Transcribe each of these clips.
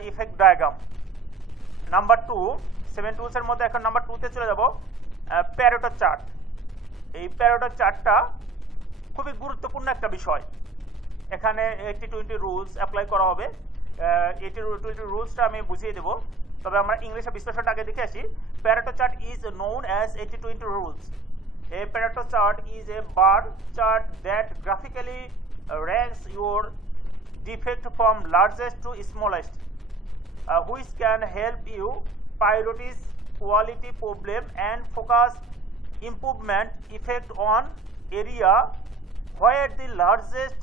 and effect diagram. Number 2 7 tools এর মধ্যে এখন নাম্বার 2 তে চলে যাব প্যারেটো চার্ট। এই প্যারেটো চার্টটা খুবই গুরুত্বপূর্ণ একটা বিষয়। এখানে 80-20 রুলস অ্যাপ্লাই করা হবে। 80-20 রুলসটা আমি বুঝিয়ে দেব, তবে আমরা ইংলিশে বিশ্লেষণটা আগে দেখে আসি। Pareto chart is known as 80-20 rules. A Pareto chart is a bar chart that graphically ranks your defect from largest to smallest, which can help you prioritize quality problem and focus improvement effect on area where the largest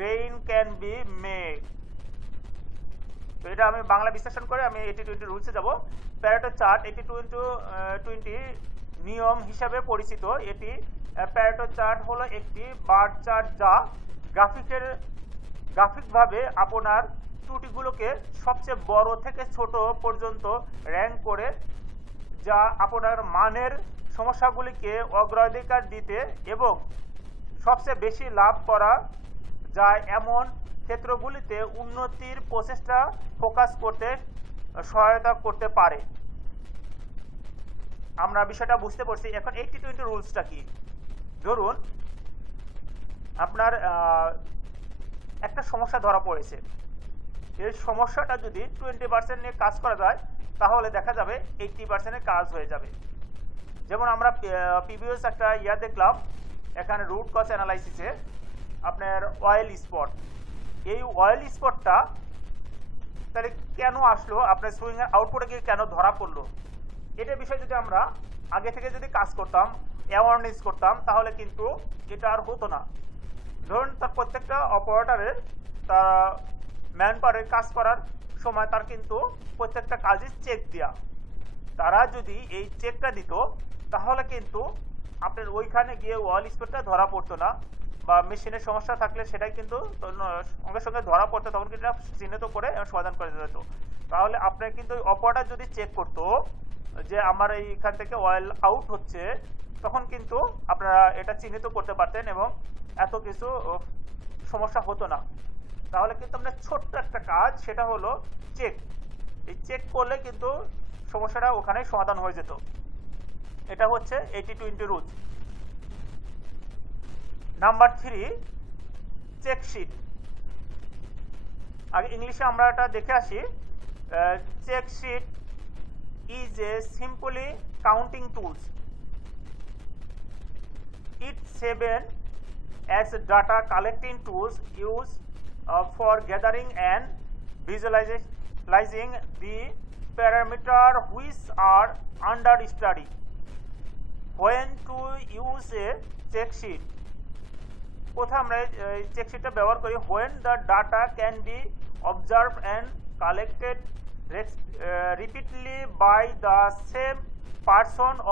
gain can be made. তো এটা আমি বাংলা বিশ্লেষণ করে আমি 80-20 রুলসে যাব। Pareto chart 80-20 নিয়ম হিসাবে পরিচিত। এটি প্যারেটো চার্ট হলো একটি বার চার্ট যা গ্রাফিকভাবে আপনার ত্রুটিগুলোকে সবচেয়ে বড় থেকে ছোট পর্যন্ত র্যাঙ্ক করে, যা আপনার মানের সমস্যাগুলিকে অগ্রাধিকার দিতে এবং সবচেয়ে বেশি লাভ করা যায় এমন ক্ষেত্রগুলিতে উন্নতির প্রচেষ্টা ফোকাস করতে সহায়তা করতে পারে। আমরা বিষয়টা বুঝতে পারছি। এখন 80-20 রুলসটা কি? ধরুন আপনার একটা সমস্যা ধরা পড়েছে, এই সমস্যাটা যদি 20% নিয়ে কাজ করা যায় তাহলে দেখা যাবে 80% কাজ হয়ে যাবে। যেমন আমরা প্রিভিয়াস একটা দেখলাম এখানে রুট কজ অ্যানালাইসিসে আপনার অয়েল স্পট। এই অয়েল স্পটটা তাহলে কেন আসলো, আপনার সুইংয়ের আউটপুটে গিয়ে কেন ধরা পড়লো, এটা বিষয়ে যদি আমরা আগে থেকে যদি কাজ করতাম, অ্যাওয়ারনেস করতাম, তাহলে কিন্তু এটা আর হতো না। ধরুন তার প্রত্যেকটা অপারেটরের তার ম্যান পাওয়ারের কাজ করার সময় তার কিন্তু প্রত্যেকটা কাজে চেক দেওয়া, তারা যদি এই চেকটা দিত তাহলে কিন্তু আপনার ওইখানে গিয়ে ওয়াল স্পটটা ধরা পড়তো না, বা মেশিনের সমস্যা থাকলে সেটাই কিন্তু সঙ্গে সঙ্গে ধরা পড়তো, তখন কিন্তু চিহ্নিত করে সমাধান করে যেত। তাহলে আপনার কিন্তু অপারেটর যদি চেক করতো যে আমার এইখান থেকে অয়েল আউট হচ্ছে, তখন কিন্তু আপনারা এটা চিহ্নিত করতে পারতেন এবং এত কিছু সমস্যা হতো না। তাহলে কিন্তু আপনার ছোট্ট একটা কাজ, সেটা হলো চেক। এই চেক করলে কিন্তু সমস্যাটা ওখানে সমাধান হয়ে যেত। এটা হচ্ছে 80-20 রুলস। Number 3 check sheet. আগে ইংলিশে আমরা এটা দেখে আসি। Check sheet is a simply counting tools. It serves as data collecting tools used for gathering and visualizing the parameters which are under study. When to use a check sheet? কোথায় আমরা check শিটটা ব্যবহার করি? when the data can be observed and collected repeatedly by the same person or